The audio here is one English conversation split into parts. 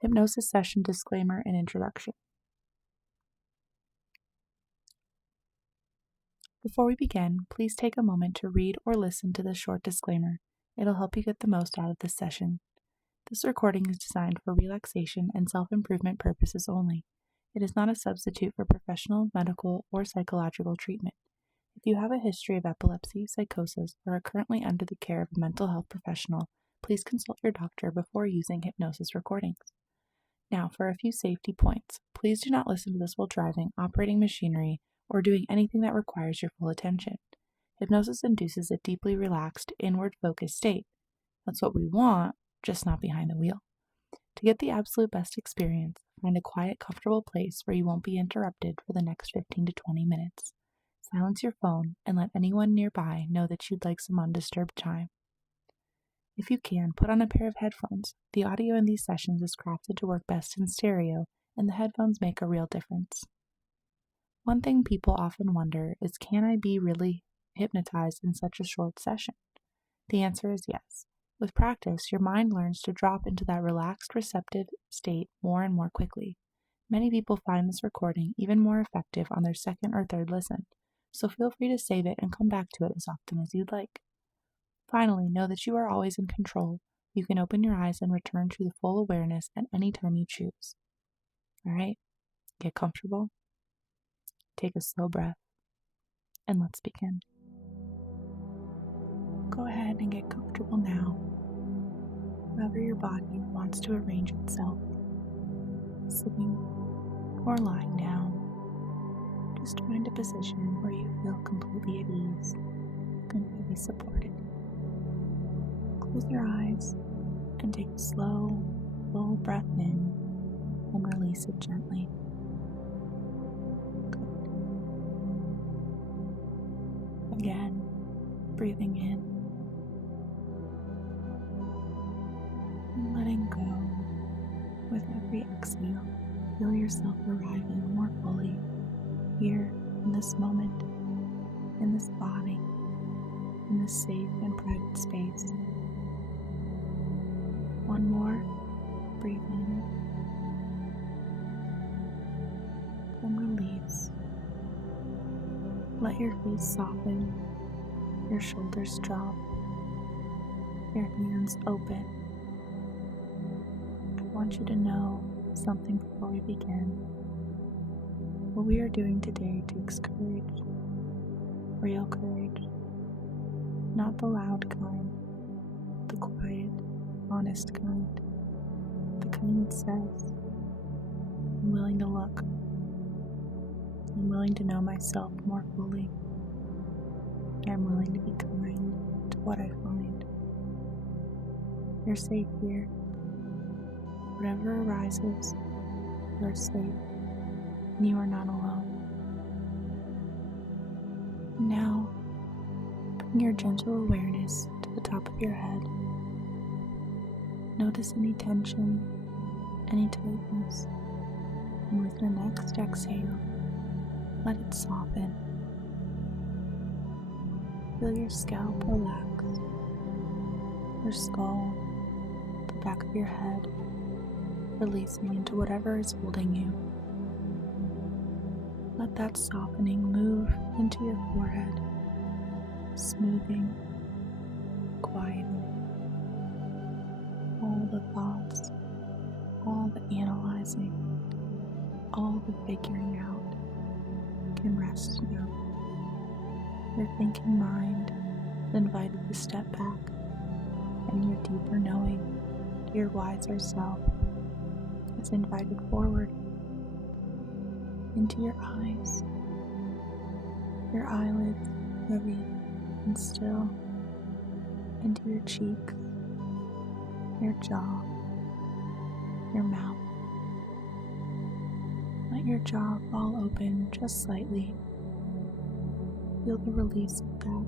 Hypnosis session disclaimer and introduction. Before we begin, please take a moment to read or listen to this short disclaimer. It'll help you get the most out of this session. This recording is designed for relaxation and self-improvement purposes only. It is not a substitute for professional, medical, or psychological treatment. If you have a history of epilepsy, psychosis, or are currently under the care of a mental health professional, please consult your doctor before using hypnosis recordings. Now, for a few safety points. Please do not listen to this while driving, operating machinery, or doing anything that requires your full attention. Hypnosis induces a deeply relaxed, inward-focused state. That's what we want, just not behind the wheel. To get the absolute best experience, find a quiet, comfortable place where you won't be interrupted for the next 15 to 20 minutes. Silence your phone and let anyone nearby know that you'd like some undisturbed time. If you can, put on a pair of headphones. The audio in these sessions is crafted to work best in stereo, and the headphones make a real difference. One thing people often wonder is, can I be really hypnotized in such a short session? The answer is yes. With practice, your mind learns to drop into that relaxed, receptive state more and more quickly. Many people find this recording even more effective on their second or third listen, so feel free to save it and come back to it as often as you'd like. Finally, know that you are always in control. You can open your eyes and return to the full awareness at any time you choose. Alright, get comfortable, take a slow breath, and let's begin. Go ahead and get comfortable now, wherever your body wants to arrange itself, sitting or lying down. Just find a position where you feel completely at ease, completely supported. Close your eyes and take a slow, full breath in and release it gently. Good. Again, breathing in and letting go with every exhale. Feel yourself arriving more fully here in this moment, in this body, in this safe and private space. One more, breathe in and release. Let your face soften, your shoulders drop, your hands open. I want you to know something before we begin. What we are doing today takes courage, real courage, not the loud kind, the quiet, honest kind, the kind that says, I'm willing to look, I'm willing to know myself more fully, I'm willing to be kind to what I find. You're safe here. Whatever arises, you're safe, and you are not alone. Now, bring your gentle awareness to the top of your head. Notice any tension, any tightness, and with your next exhale, let it soften. Feel your scalp relax, your skull, the back of your head, releasing into whatever is holding you. Let that softening move into your forehead, smoothing, quieting. All the thoughts, all the analyzing, all the figuring out can rest now. Your thinking mind is invited to step back, and your deeper knowing, your wiser self, is invited forward into your eyes, your eyelids heavy and still, into your cheeks, your jaw, your mouth. Let your jaw fall open just slightly. Feel the release of that.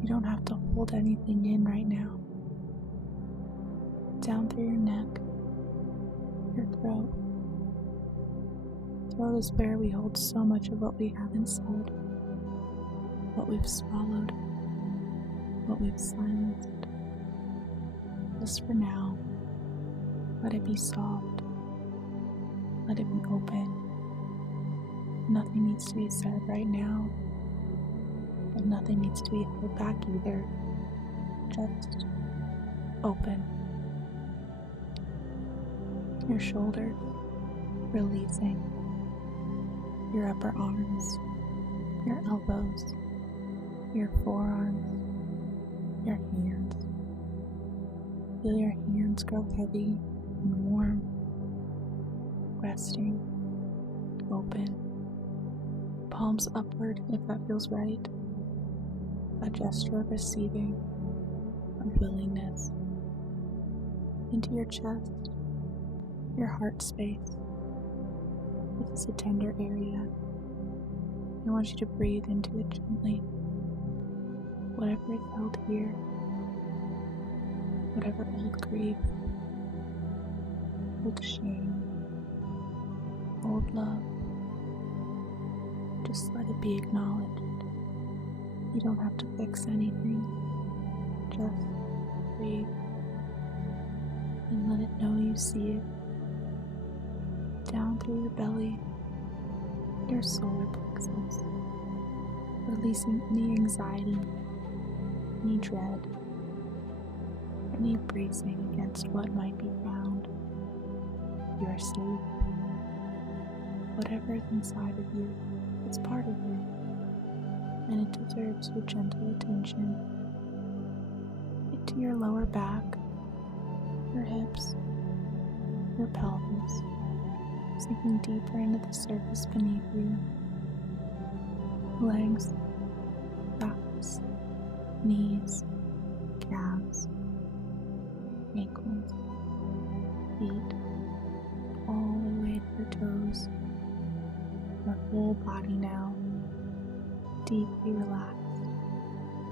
You don't have to hold anything in right now. Down through your neck, your throat. Throat is where we hold so much of what we haven't said, what we've swallowed, what we've silenced. Just for now, Let it be soft. Let it be open. Nothing needs to be said right now, and nothing needs to be held back either. Just open. Your shoulders, releasing. Your upper arms, your elbows, your forearms, your hands. Feel your hands grow heavy and warm, resting, open. Palms upward if that feels right. A gesture of receiving, of willingness. Into your chest, your heart space. This is a tender area. I want you to breathe into it gently. Whatever is held here, whatever old grief, old shame, old love, just let it be acknowledged. You don't have to fix anything. Just breathe and let it know you see it. Down through your belly, your solar plexus, releasing any anxiety, any dread, any bracing against what might be found. You are safe. Whatever is inside of you is part of you, and it deserves your gentle attention. Into your lower back, your hips, your pelvis, sinking deeper into the surface beneath you. Legs, backs, knees, calves, ankles, feet, all the way to your toes. Your whole body now, deeply relaxed,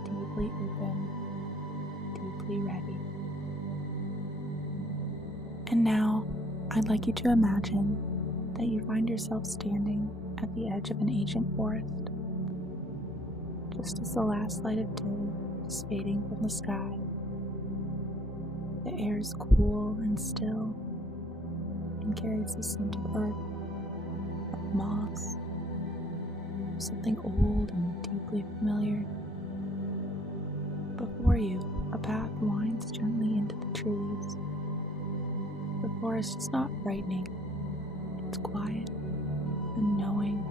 deeply open, deeply ready. And now, I'd like you to imagine that you find yourself standing at the edge of an ancient forest. Just as the last light of day is fading from the sky, the air is cool and still and carries the scent of earth, of moss, of something old and deeply familiar. Before you, a path winds gently into the trees. The forest is not frightening, it's quiet and knowing,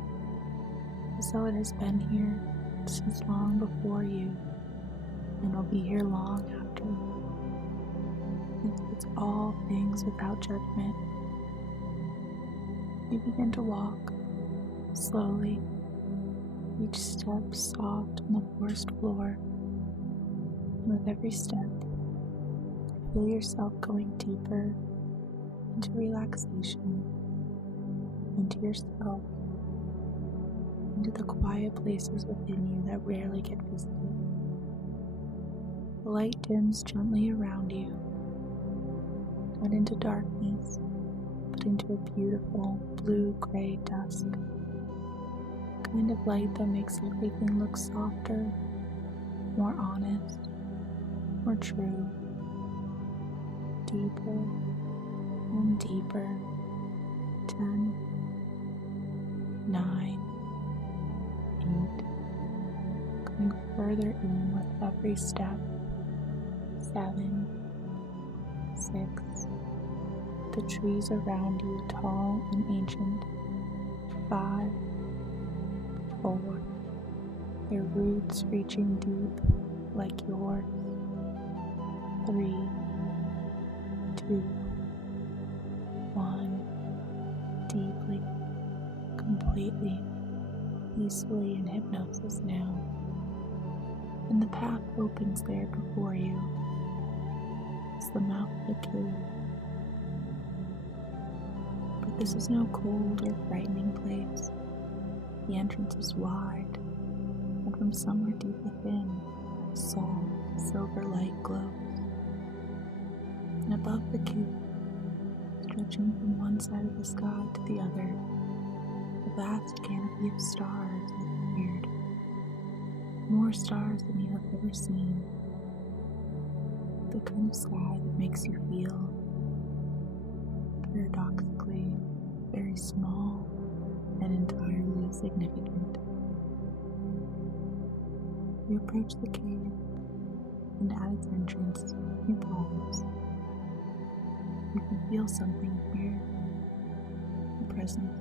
as though it has been here since long before you and will be here long after. It's all things without judgment. You begin to walk slowly, each step soft on the forest floor, and with every step, feel yourself going deeper into relaxation, into yourself, into the quiet places within you that rarely get visited. The light dims gently around you, not into darkness, but into a beautiful blue-gray dusk. The kind of light that makes everything look softer, more honest, more true, deeper and deeper. 10, 9, 8, going further in with every step. 7, 6, the trees around you tall and ancient. 5, 4, their roots reaching deep like yours. 3, 2, 1, deeply, completely, peacefully in hypnosis now. And the path opens there before you. It's the mouth of the cave. But this is no cold or frightening place. The entrance is wide, and from somewhere deep within, a soft silver light glows. And above the cave, stretching from one side of the sky to the other, a vast canopy of stars has appeared. More stars than you have ever seen. The kind of sky that makes you feel insignificant. You approach the cave, and at its entrance, you pause. You can feel something here, a presence,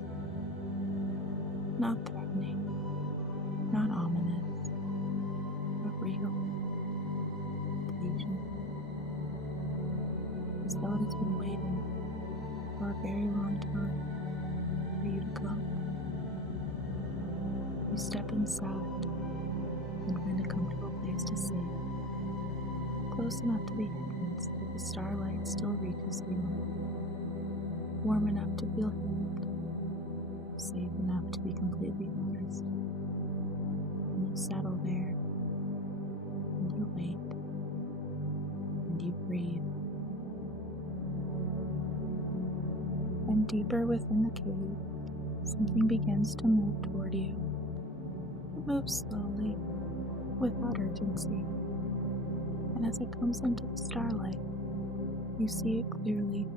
not threatening, not ominous, but real, patient, as though it has been waiting for a very long time for you to come. You step inside and find to come to a place to sit, close enough to the entrance that the starlight still reaches you, warm enough to feel held, safe enough to be completely honest. And you settle there, and you wait, and you breathe. And deeper within the cave, something begins to move toward you. It moves slowly, without urgency, and as it comes into the starlight, you see it clearly.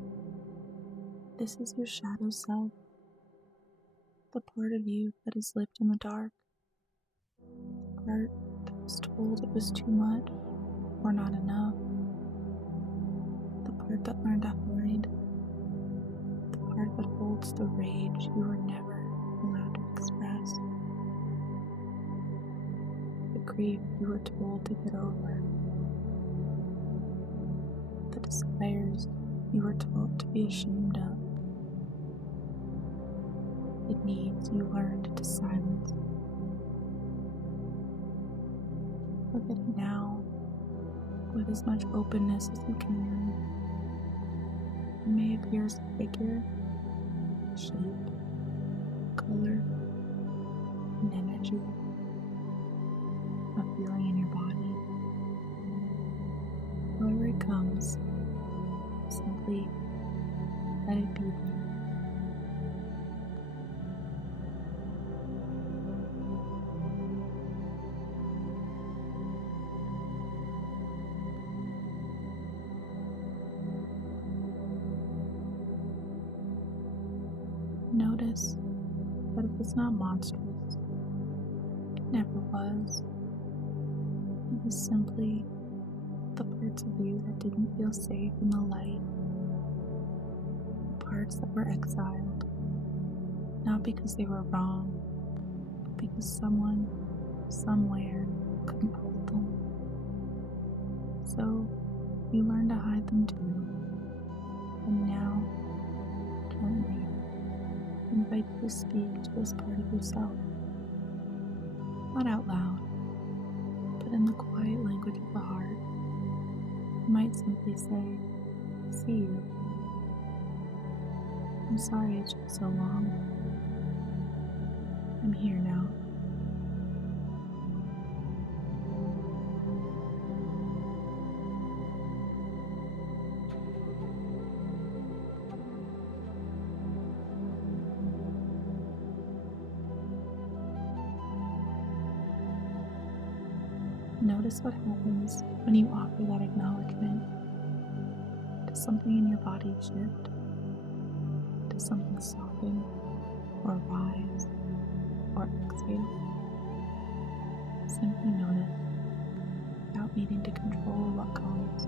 This is your shadow self, the part of you that has lived in the dark, the part that was told it was too much or not enough, the part that learned to hide, the part that holds the rage you were never allowed to express, the grief you were told to get over, the desires you were taught to be ashamed of, the needs you learned to silence. Look at it now with as much openness as you can. It may appear as a figure, shape, color, an energy, a feeling in your body. However it comes, simply let it be there. Notice that if it's not monstrous, it never was. It was simply the parts of you that didn't feel safe in the light, the parts that were exiled, not because they were wrong, but because someone, somewhere, couldn't hold them. So you learn to hide them too, and now, gently, invite you to speak to this part of yourself, not out loud, but in the quiet language of the heart. You might simply say, "See you. I'm sorry it took so long. I'm here now." Notice what happens when you offer that acknowledgement. Does something in your body shift? Does something soften or rise or exhale? Simply notice without needing to control what comes.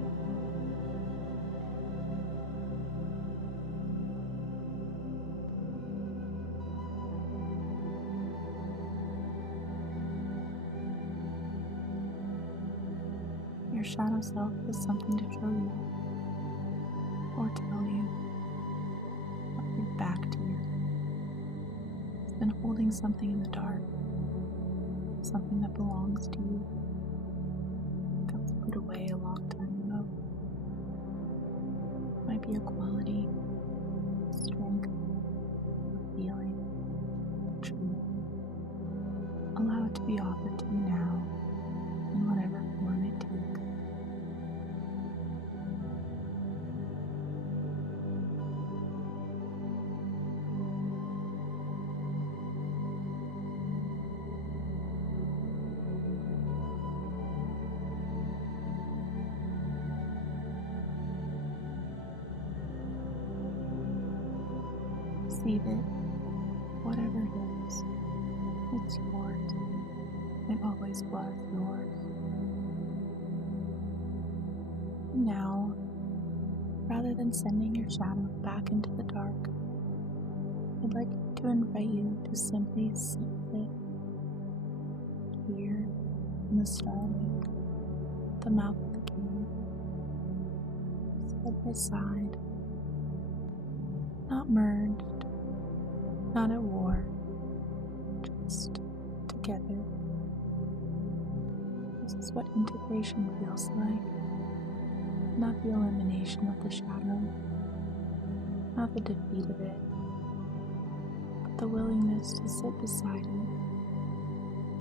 Your shadow self has something to show you or tell you, but give back to you. It's been holding something in the dark, something that belongs to you, that was put away a long time ago. It might be a quality, strength, a feeling, truth. Allow it to be offered to you now in whatever form it takes. See that whatever it is, It's yours. It always was yours. Now, rather than sending your shadow back into the dark, I'd like to invite you to simply sit here in the starlight, the mouth of the cave, side by side, not merged, not at war, just together. This is what integration feels like. Not the elimination of the shadow, not the defeat of it, but the willingness to sit beside it,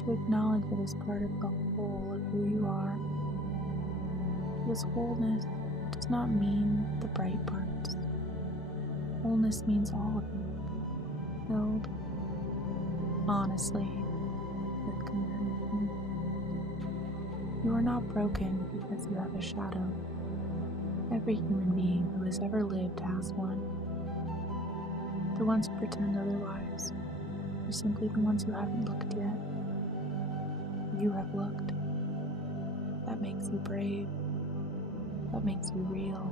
to acknowledge it as part of the whole of who you are. Because wholeness does not mean the bright parts. Wholeness means all of it, filled honestly with compassion. You are not broken because you have a shadow. Every human being who has ever lived has one. The ones who pretend otherwise are simply the ones who haven't looked yet. You have looked. That makes you brave. That makes you real.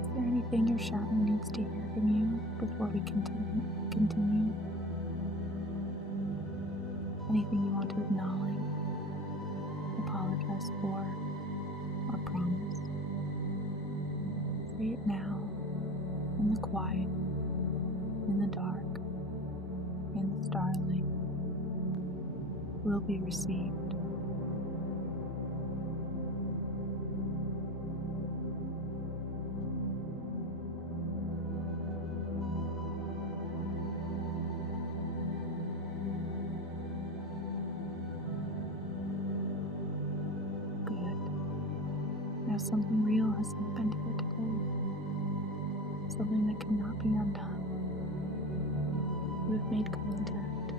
Is there anything your shadow needs to hear from you before we continue? Anything you want to acknowledge, apologize for, or promise? Say it now, in the quiet, in the dark, in the starlight. Will be received. Now something real has happened here today, something that cannot be undone. You have made contact,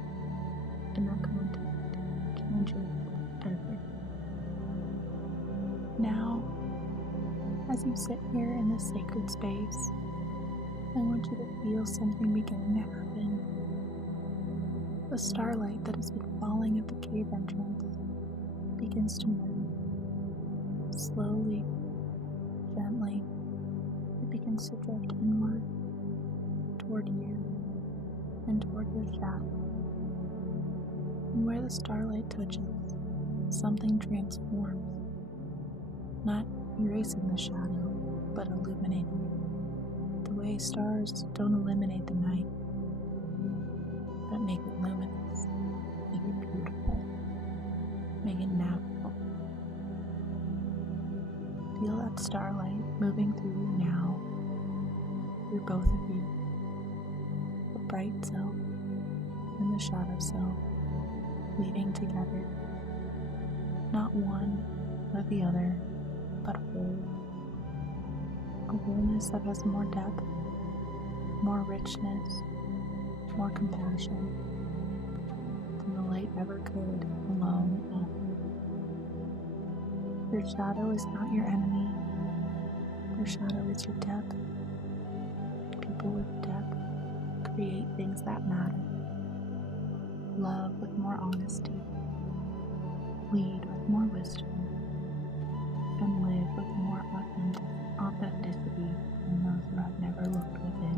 and that contact changes everything. Now, as you sit here in this sacred space, I want you to feel something beginning to happen. The starlight that has been falling at the cave entrance begins to move. Slowly, gently, it begins to drift inward, toward you, and toward your shadow. And where the starlight touches, something transforms, not erasing the shadow, but illuminating it. The way stars don't eliminate the night, but make it luminous, make it beautiful, make it natural. Feel that starlight moving through you now, through both of you, the bright self and the shadow self, weaving together, not one or the other, but whole. A wholeness that has more depth, more richness, more compassion than the light ever could alone offer. Your shadow is not your enemy. Your shadow is your depth. People with depth create things that matter. Love with more honesty. Lead with more wisdom. And live with more authenticity than those who have never looked within.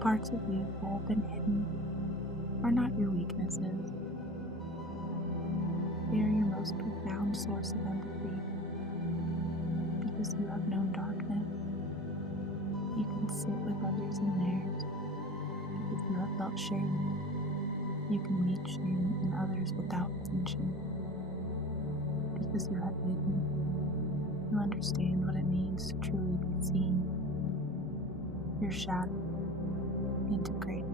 Parts of you that have been hidden are not your weaknesses. They are your most profound source of empathy. Because you have known darkness, you can sit with others in theirs. Because you have felt shame, you can meet shame in others without tension. Because you have hidden, you understand what it means to truly be seen. Your shadow, integrated,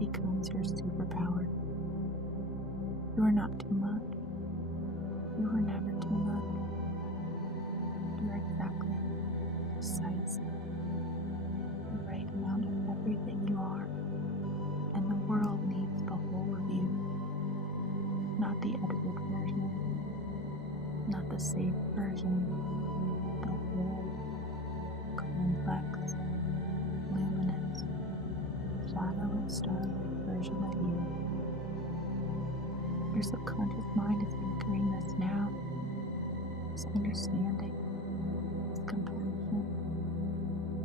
becomes your superpower. You are not too much. You are never too much. You are exactly, precise, the right amount of everything you are. safe version, a whole, complex, luminous, shadow and starlight version of you. Your subconscious mind is anchoring this now, this understanding, this compassion,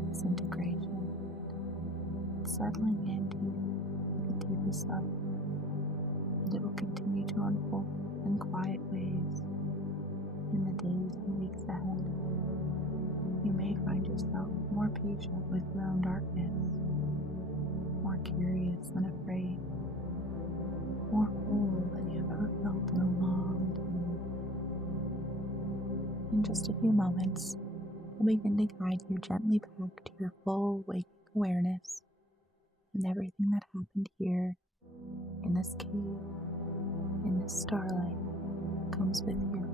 this integration, settling into the deepest level, and it will continue to unfold in quiet ways in the days and weeks ahead. You may find yourself more patient with your own darkness, more curious than afraid, more whole than you have ever felt in a long time. In just a few moments, I'll begin to guide you gently back to your full waking awareness, and everything that happened here in this cave, in this starlight, comes with you.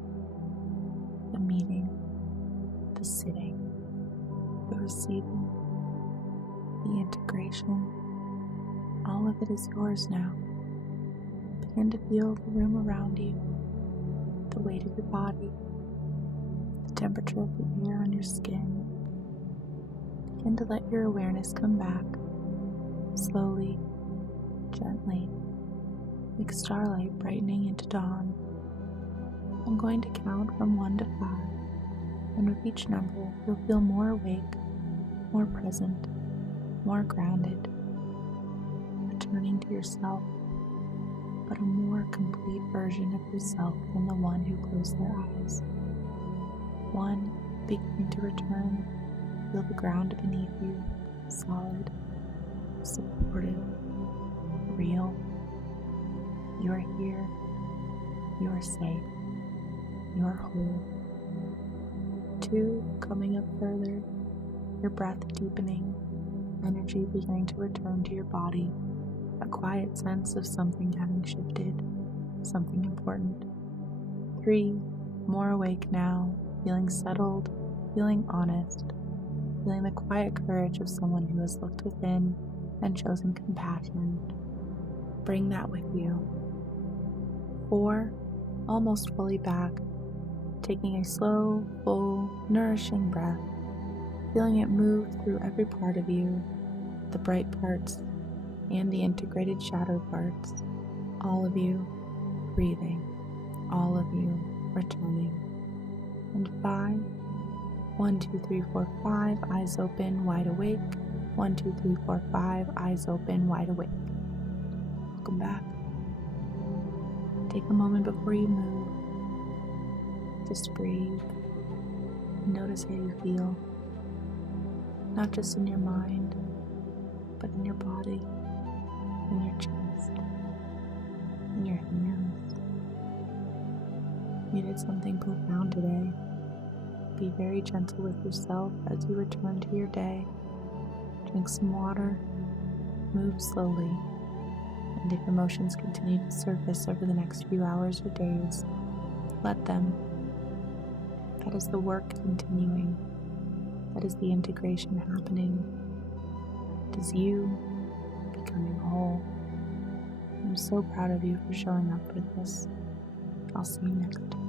The meeting, the sitting, the receiving, the integration, all of it is yours now. Begin to feel the room around you, the weight of your body, the temperature of the air on your skin. Begin to let your awareness come back, slowly, gently, like starlight brightening into dawn. I'm going to count from 1 to 5, and with each number, you'll feel more awake, more present, more grounded, returning to yourself, but a more complete version of yourself than the one who closed their eyes. 1, beginning to return, feel the ground beneath you, solid, supportive, real. You are here, you are safe, you are whole. 2, coming up further, your breath deepening, energy beginning to return to your body, a quiet sense of something having shifted, something important. 3, more awake now, feeling settled, feeling honest, feeling the quiet courage of someone who has looked within and chosen compassion. Bring that with you. 4, almost fully back, taking a slow, full, nourishing breath, feeling it move through every part of you, the bright parts and the integrated shadow parts, all of you breathing, all of you returning. And 5, 1, 2, 3, 4, 5, eyes open, wide awake. 1, 2, 3, 4, 5, eyes open, wide awake. Welcome back. Take a moment before you move. Just breathe and notice how you feel, not just in your mind, but in your body, in your chest, in your hands. You did something profound today. Be very gentle with yourself as you return to your day. Drink some water, move slowly, and if emotions continue to surface over the next few hours or days, let them. That is the work continuing. That is the integration happening. It is you becoming whole. I'm so proud of you for showing up for this. I'll see you next time.